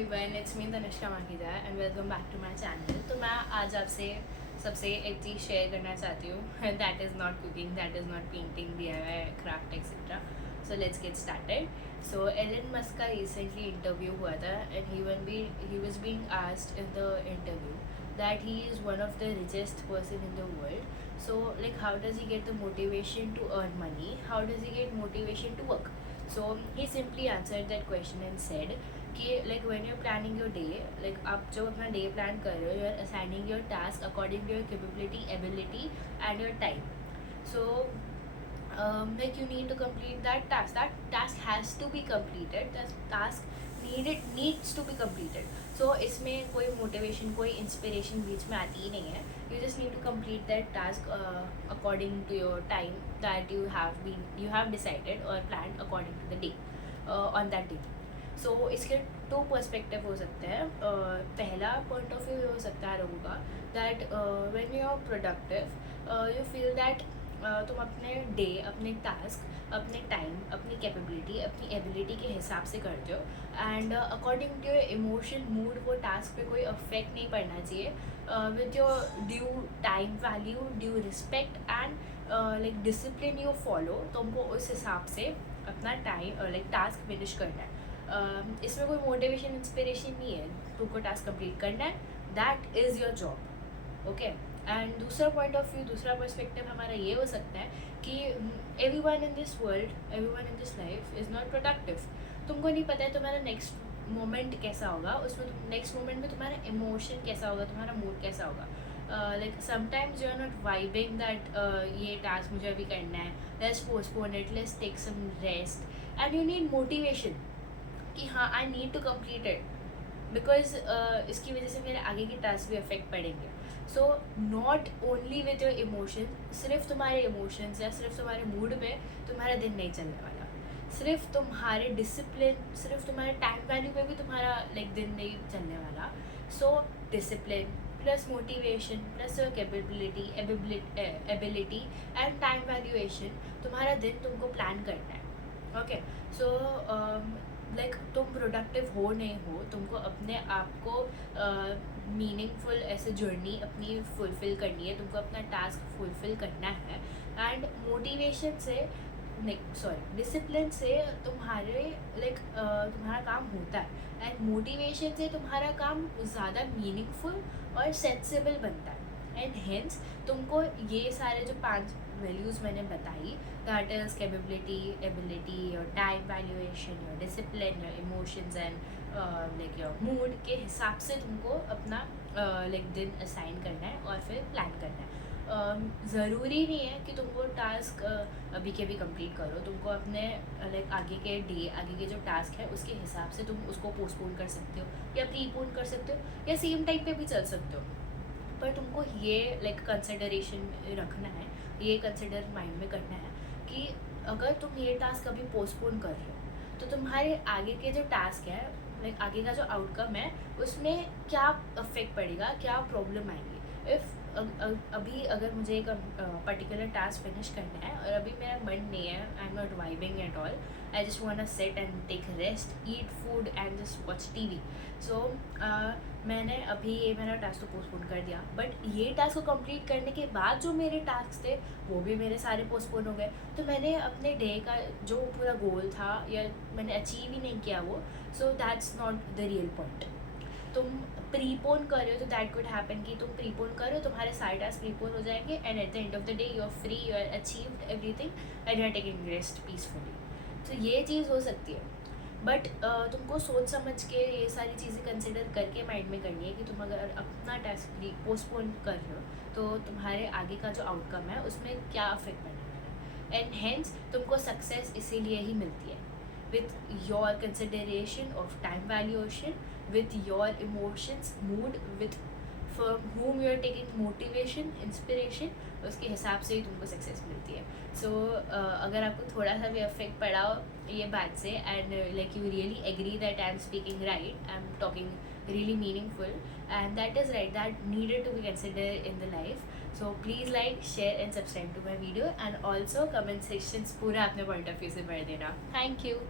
Everyone, it's me Tanishka Makhija and welcome back to my channel. तो मैं आज आपसे सबसे एक चीज़ शेयर करना चाहती हूँ, that is not cooking, that is not painting, DIY, craft etcetera. So let's get started. So Elon Musk का रिसेंटली इंटरव्यू हुआ था and he was being asked in the interview that he is one of the richest person in the world. So like how does he get the motivation to earn money? How does he get motivation to work? So he simply answered that question and said कि like when you're planning your day, like आप जब अपना day plan कर रहे हो, you're assigning your task according to your capability, ability and your time. So like you need to complete that task. That task has to be completed. That task needs to be completed. So इसमें कोई motivation, कोई inspiration बीच में आती ही नहीं है. You just need to complete that task according to your time that you have decided or planned according to the day on that day. So इसके दो perspective हो सकते हैं. पहला पॉइंट ऑफ व्यू हो सकता है लोगों का that when you are productive you feel that तुम अपने डे, अपने टास्क, अपने टाइम, अपनी कैपेबिलिटी, अपनी एबिलिटी के हिसाब से करते हो and according to your emotion, mood, वो टास्क पे कोई अफेक्ट नहीं पड़ना चाहिए. With your due time value, due respect and like discipline you follow, तुमको उस हिसाब से अपना टाइम लाइक टास्क फिनिश करना है. इसमें कोई मोटिवेशन, इंस्पिरेशन नहीं है. तुमको टास्क कंप्लीट करना है, that is your job. Okay. And दूसरा पॉइंट ऑफ व्यू, दूसरा पर्सपेक्टिव हमारा ये हो सकता है कि everyone in this world, everyone in this life is not productive. तुमको नहीं पता है तुम्हारा नेक्स्ट मोमेंट कैसा होगा, उसमें नेक्स्ट मोमेंट में तुम्हारा इमोशन कैसा होगा, तुम्हारा मूड कैसा होगा. Like sometimes you are not vibing that ये टास्क मुझे अभी करना है, let's postpone it, let's take some rest and you need motivation कि हाँ I need to complete it because इसकी वजह से मेरे आगे के टास्क भी अफेक्ट पड़ेंगे. So not only with your emotion, सिर्फ तुम्हारे इमोशंस या सिर्फ तुम्हारे मूड में तुम्हारा दिन नहीं चलने वाला. सिर्फ तुम्हारे डिसिप्लिन, सिर्फ तुम्हारे टाइम वैल्यू पे भी तुम्हारा लाइक दिन नहीं चलने वाला. So discipline plus motivation plus your capability, ability and time valuation, तुम्हारा दिन तुमको प्लान करना है. ओके. सो लाइक तुम प्रोडक्टिव हो नहीं हो, तुमको अपने आप को मीनिंगफुल ऐसे जर्नी अपनी फुलफ़िल करनी है, तुमको अपना टास्क फुलफ़िल करना है. एंड मोटिवेशन से नहीं, सॉरी, डिसिप्लिन से तुम्हारे लाइक तुम्हारा काम होता है एंड मोटिवेशन से तुम्हारा काम ज़्यादा मीनिंगफुल और सेंसिबल बनता है. एंड हेंस तुमको ये सारे जो 5 वैल्यूज़ मैंने बताई, that is capability, ability, your time valuation, your discipline, your emotions and like your mood के हिसाब से तुमको अपना लाइक दिन असाइन करना है और फिर प्लान करना है. ज़रूरी नहीं है कि तुमको टास्क अभी के भी कंप्लीट करो. तुमको अपने लाइक आगे के डे, आगे के जो टास्क है उसके हिसाब से तुम उसको पोस्टपोन कर सकते हो या प्रीपोन कर सकते हो या सेम टाइम पे भी चल सकते हो. पर तुमको ये लाइक कंसिडरेशन रखना है, ये कंसिडर माइंड में करना है कि अगर तुम ये टास्क अभी पोस्टपोन कर रहे हो तो तुम्हारे आगे के जो टास्क है, लाइक आगे का जो आउटकम है, उसमें क्या अफेक्ट पड़ेगा, क्या प्रॉब्लम आएंगी. इफ़ अभी अगर मुझे एक पर्टिकुलर टास्क फिनिश करना है और अभी मेरा मन नहीं है, I am not vibing at all, I just want to sit and take rest, eat food and just watch TV. So मैंने अभी ये मेरा टास्क तो पोस्टपोन कर दिया, बट ये टास्क को कंप्लीट करने के बाद जो मेरे टास्क थे वो भी मेरे सारे पोस्टपोन हो गए. तो मैंने अपने डे का जो पूरा गोल था या मैंने अचीव ही नहीं किया वो. So that's not the real point. तुम प्रीपोन कर रहे हो तो दैट कुड हैपन कि तुम प्रीपोन कर रहे हो, तुम्हारे सारे टास्क प्रीपोन हो जाएंगे and at the end of the day you are free, you are achieved everything and you are taking rest peacefully. तो ये चीज़ हो सकती है, बट तुमको सोच समझ के ये सारी चीज़ें कंसिडर करके माइंड में करनी है कि तुम अगर अपना टास्क पोस्टपोन कर रहे हो तो तुम्हारे आगे का जो आउटकम है उसमें क्या अफेक्ट पड़ने वाला है. एंड हेंस तुमको सक्सेस इसीलिए ही मिलती है with your consideration of time valuation, with your emotions, mood, with from whom you are taking motivation, inspiration, उसके हिसाब से ही तुमको सक्सेस मिलती है. सो अगर आपको थोड़ा सा भी अफेक्ट पड़ा ये बात से and like you really agree that I am speaking right, I am talking really meaningful and that is right, that needed to be considered in the life. So please like, share and subscribe to my video and also comment sections पूरा अपने point of view से पढ़ देना. Thank you.